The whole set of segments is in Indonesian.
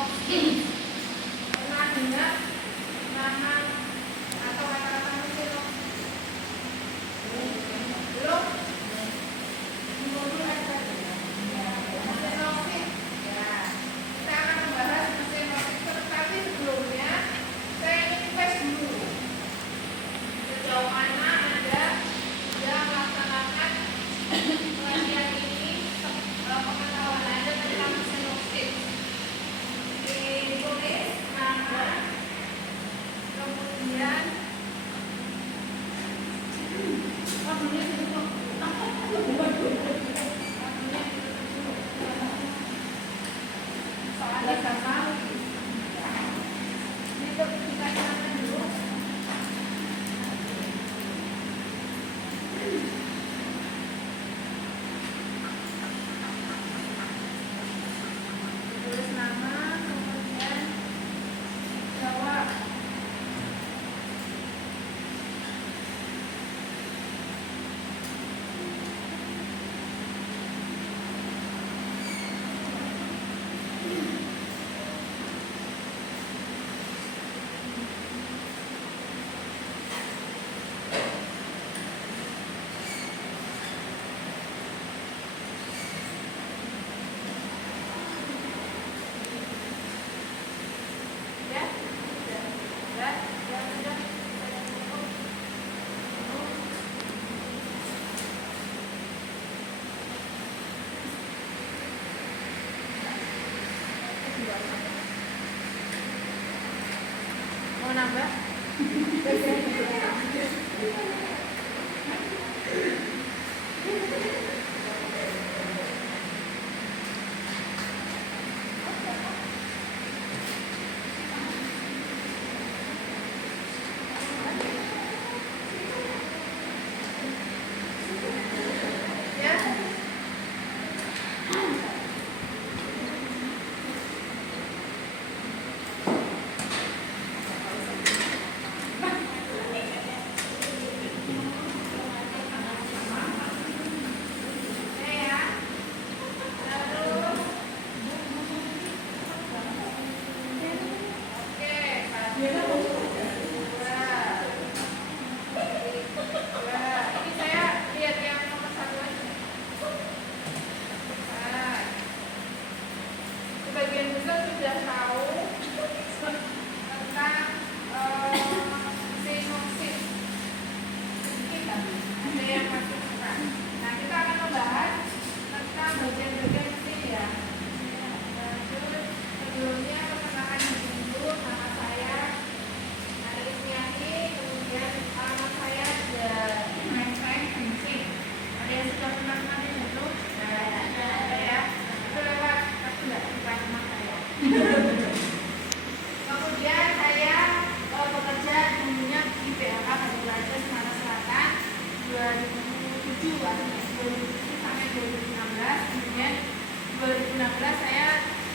lockstitch. Pernah dengar nama atau kata-kata mesin lockstitch? Belum? Dulu ada mesin lockstitch. Ya, kita akan membahas mesin lockstitch, tapi sebelumnya saya ingin tes dulu sejauh mana Anda yang melaksanakan pelatihan ini, pengetahuan Anda tentang mesin lockstitch. Ditulis nama, kemudian soalnya sama ini kita kenalkan dulu. Tulis nama, kemudian jawab. Ya, sudah. Mau nambah? Ya. Ini saya lihat yang nomor 1 aja. Sebagian besar sudah tahu tentang mesin lockstitch. Sedikit tapi ada yang masih kurang. Nah, kita akan membahas tentang bagian-bagian mesin ya. Terus sebelumnya perkenalkan dulu nama saya ada Ismiati, kemudian alamat saya ada mesin. Ada yang sudah pernah di situ? Ada ya. Itu lewat tapi nggak bukan nama saya. Kemudian saya bekerja dulunya di PLK Batu Semarang Selatan 2007 sampai 2016. Kemudian 2016 saya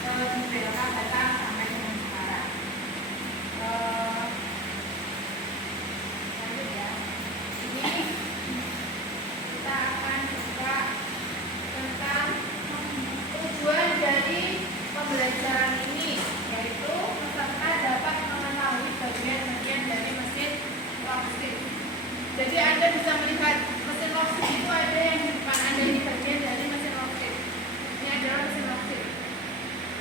di PLK Batam sampai dengan sekarang. Lanjut ya. Ini kita akan buka tentang tujuan dari pembelajaran ini, yaitu peserta dapat mengetahui bagian-bagian dari mesin lockstitch. Jadi Anda bisa melihat mesin lockstitch itu ada yang di depan Anda, ini bagian dari mesin lockstitch. Ini adalah mesin lockstitch.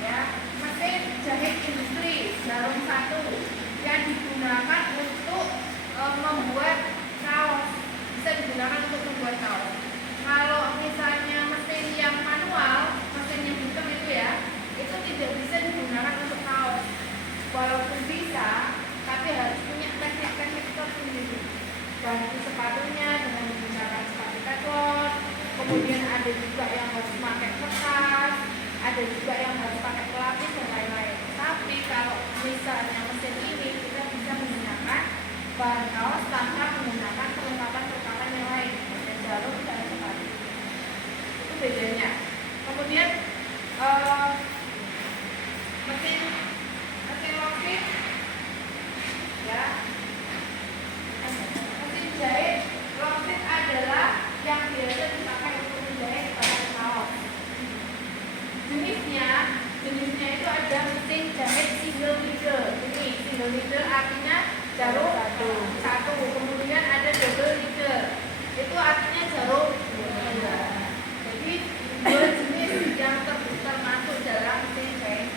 Ya, mesin jahit industri jarum 1 yang digunakan untuk membuat kaos. Bisa digunakan untuk membuat kaos. Kalau misalnya mesin yang manual, mesin yang hitam itu ya, itu tidak bisa digunakan untuk kaos. Walaupun bisa, tapi harus punya teknik-teknik tersendiri. Ganti sepatunya dengan menggunakan sepatu teflon. Kemudian ada juga yang harus pakai kertas, ada juga yang harus pakai pelapis dan lain-lain. Tapi kalau misalnya mesin ini kita bisa menggunakan bahan kaos tanpa menggunakan perlengkapan-perlengkapan yang lain, dan jarum dan sepatu. Itu bedanya. Kemudian mesin lockstitch ya, mesin jahit lockstitch adalah yang biasa dipakai untuk menjahit bahan kaos. Jenisnya itu ada mesin dijahit single needle. Ini single needle artinya jarum satu. Kemudian ada double needle, itu artinya jarum dua. Jadi dua jenis yang termasuk dalam mesin jahit.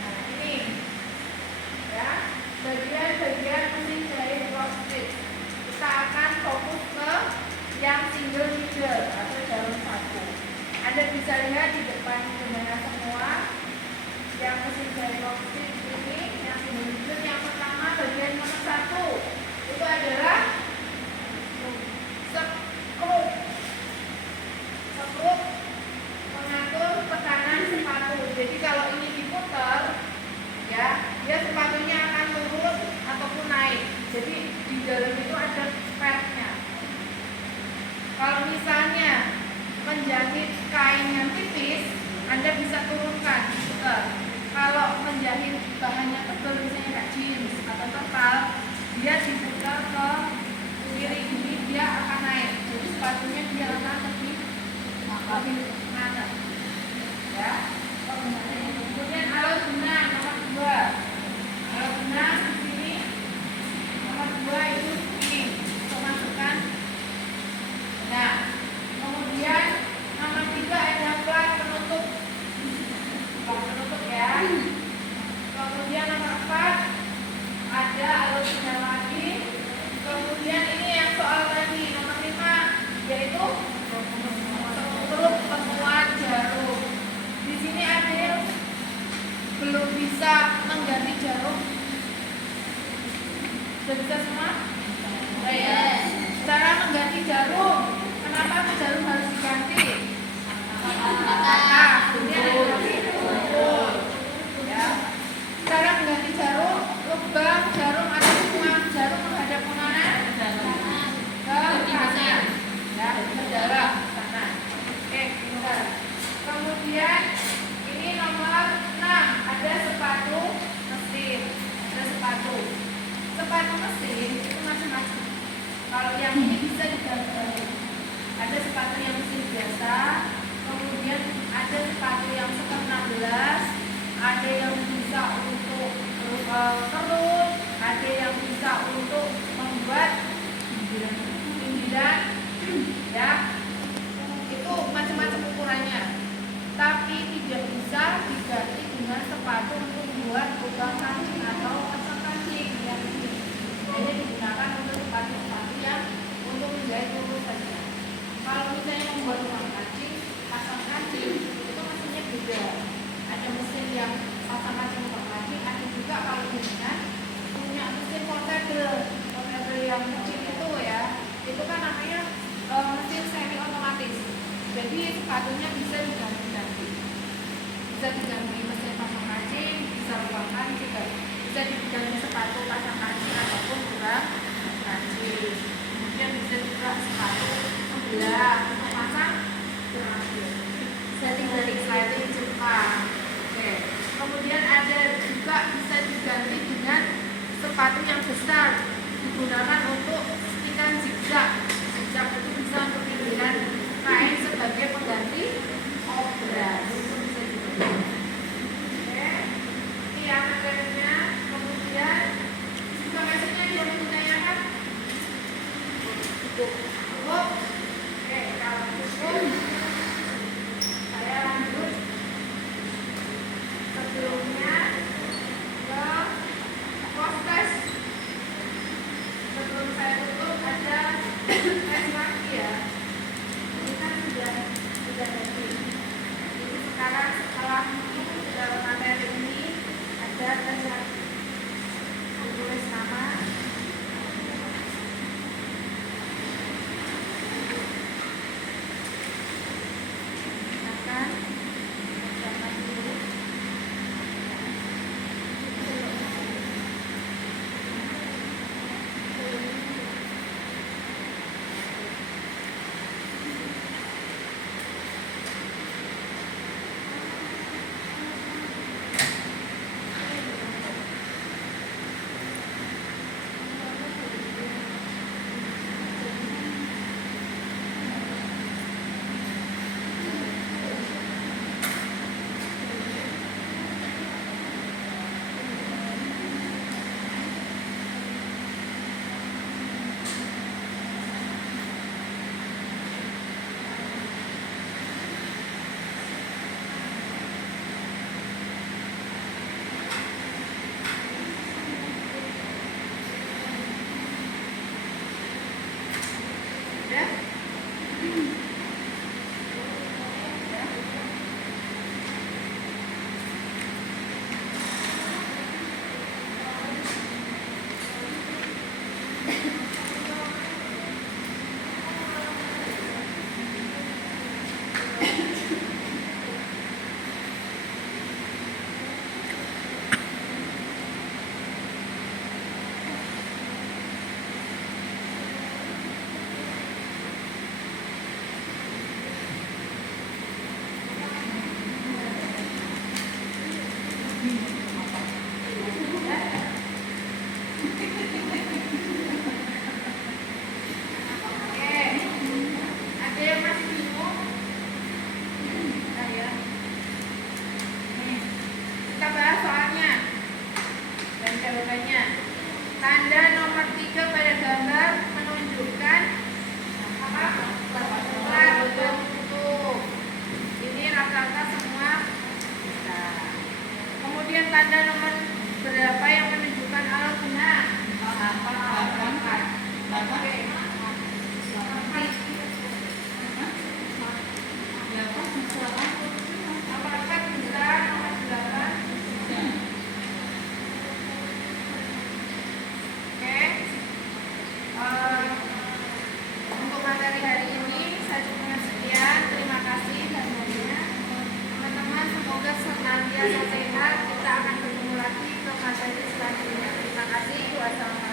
Nah ini ya bagian-bagian mesin jahit lock stitch. Kita akan fokus ke yang single needle atau jarum satu. Anda bisa lihat di depan bendera semua yang mesin jahit lock stitch ini, yang single needle. Yang pertama bagian nomor satu itu adalah skrup mengatur tekanan sepatu. Jadi kalau ini diputar, ya, dia sepatunya akan turun ataupun naik. Jadi di dalam itu ada padnya. Kalau misalnya menjahit kain yang tipis, Anda bisa turunkan, putar. Kalau menjahit bahannya tebal, misalnya kayak jeans atau tebal, dia diputar ke kiri ini, dia akan naik. Jadi sepatunya dia akan lebih ngadat. Ya. Kemudian alat benang nomor 2. Alat benang di sini nomor 2 itu ini untuk masukkan. Nah, kemudian nomor 3 ada plat penutup. Plat penutup ya. Kemudian nomor 4 ada alat benang lagi. Kemudian ini yang soal tadi nomor 5 yaitu skrup penguat jarum. Di sini ada yang belum bisa mengganti jarum. Sudah bisa semua? Ya. Cara mengganti jarum. Kenapa jarum harus diganti? Nah, kemudian ada lubang. Ya. Cara mengganti jarum, lubang jarum atau lubang jarum menghadap kemana? Ke kanan. Ya, ke dalam kanan. Oke, bentar. Kemudian ini nomor 6 ada sepatu mesin. Ada sepatu mesin itu macam-macam. Kalau yang ini bisa diganti. Ada sepatu yang mesin biasa, kemudian ada sepatu yang seker 16, ada yang bisa untuk kerut, ada yang bisa untuk membuat pinggiran, ya. Itu macam-macam ukurannya. Tapi tidak bisa diganti dengan sepatu untuk membuat lubang kancing atau pasang kancing yang ini. Hanya digunakan untuk sepatu-sepatu yang untuk menjahit lurus saja. Kalau misalnya membuat lubang kancing, pasang kancing, itu mesinnya beda. Ada mesin yang pasang kancing lubang kancing, ada juga kalau dengan punya mesin portable yang kecil itu ya, itu kan namanya mesin semi otomatis. Jadi sepatunya bisa diganti-ganti. Bisa diganti mesin pasang kancing, bisa lubang kancing, bisa diganti sepatu pasang kancing ataupun lubang kancing. Kemudian bisa juga sepatu sebelah untuk pasang sliding Jepang. Oke. Kemudian ada juga bisa diganti dengan sepatu yang besar, digunakan untuk stikan zigzag. Zigzag itu bisa untuk pinggiran kain sebagai pengganti obras. Oke, ini yang materinya. Kemudian informasinya yang ditanyakan cukup. Oke, kalau cukup saya lanjut sebelumnya ke post test. Sebelum saya tutup ada tanda nomor berapa yang menunjukkan alat benar? 8. Sehat, kita akan bertemu lagi ke materi selanjutnya. Terima kasih. Wassalamualaikum.